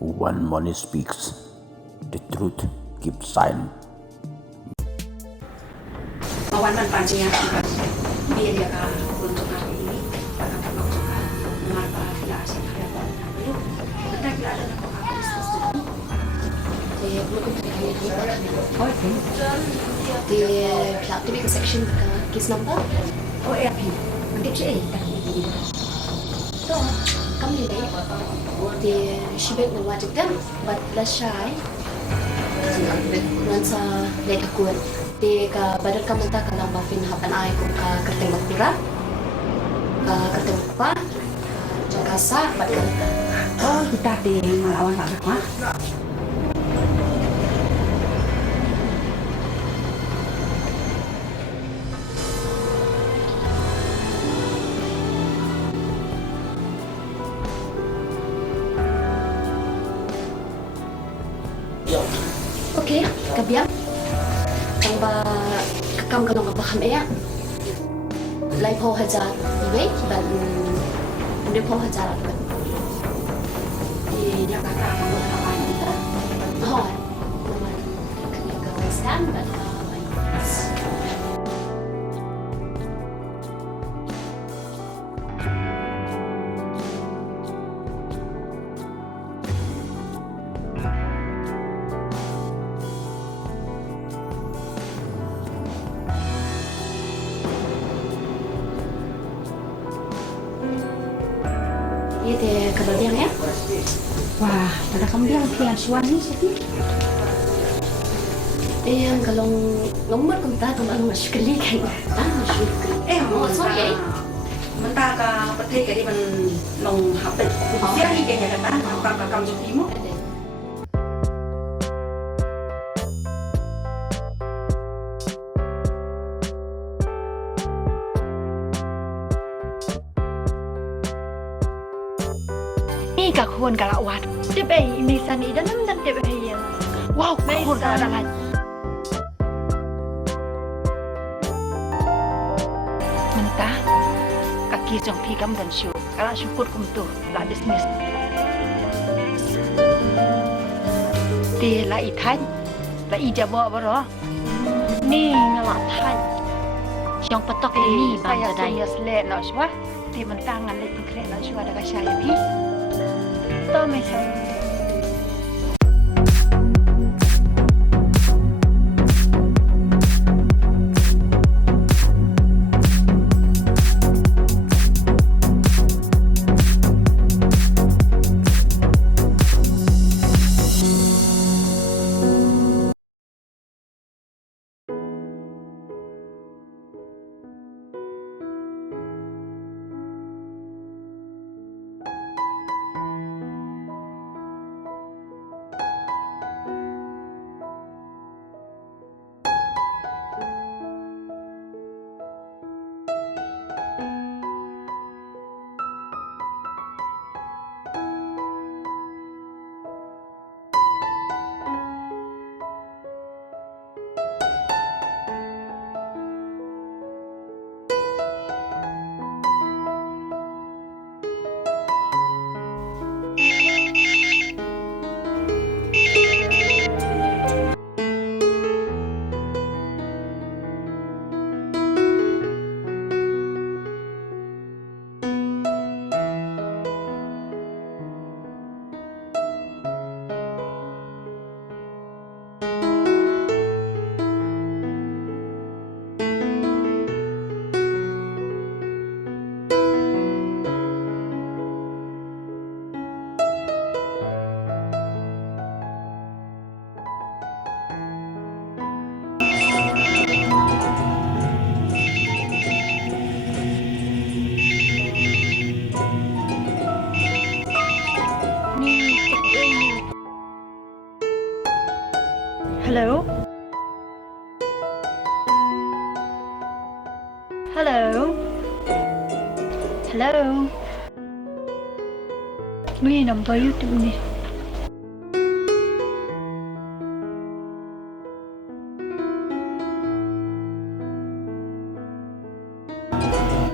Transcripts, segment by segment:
When money speaks, the truth keeps silent. Kawan pancing dia dia ka untuk hari ini akan melakukan mengapa afiliasi hadapan belum kita tidak ada apa diskus dulu dia belum terkait dia plot to be section case number OAP nanti cek tak ini tu kami ni dia shibek wajib kan but less shy nansa late aku di ka badar ka menta ka lang bafin hapan ay kung ka kerteng magpura ka kerteng magpa jaga sa bad ka Oh, kita di ngelawan Pak Rahma. okay kabiang kang ba kakam ka lang kapaham ya lai po hajar iwe ban hindi po hajar ka Dia kakak kamu lawan kita. oh naman kami ka stand but Ini kebagian ya? Wah, ada kamu bilang pilihan suami sih. Yang kalau ngomong kita tuh malu masuk kali kan? Masuk kali. Mau sorry. Mentah ka peti kali man long hapet. Dia ni kaya kata, ka kamu jadi mu. Ni ka khôn ka lawat. Dia bayi ini sani dan nam dan dia bayi. Wow, khôn ka lawat. Mentah kaki jong pi kam dan syu. Kala syukur kum tu la business. Dia la ithan. La ijabo baro. Ni ngala than. Yang petok ini bang tadai. Saya selek nak sywa. Dia mentangan le pengkret nak sywa dah saya pi. Tome sa. Hello? Hello? Hello? Nguy nằm với YouTube nè.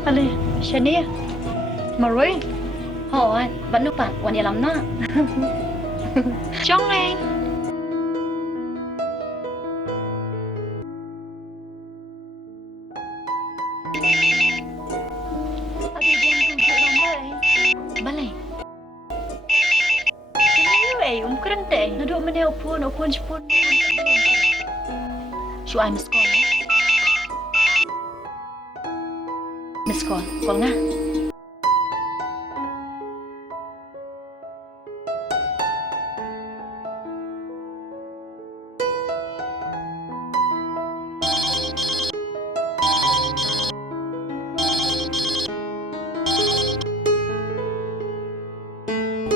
Ali, Shania, Marie. Hỏi, vẫn nước bạn,วันนี้lắm na. Chong eh. Adi diyan tunjuk nama eh. Balai. Kenapa eh? Kerente. Naduk mana upun sepun. Should I miss call? Miss call. Call nga.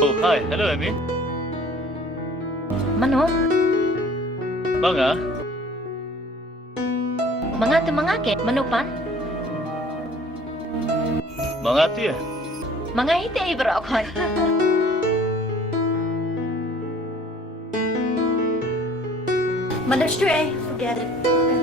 Oh, hi. Hello, Amy. Mano? Banga? Mga ke? Manupan? Banga tu ya? Mga hiti ay bro ako. Manage to eh. Forget it.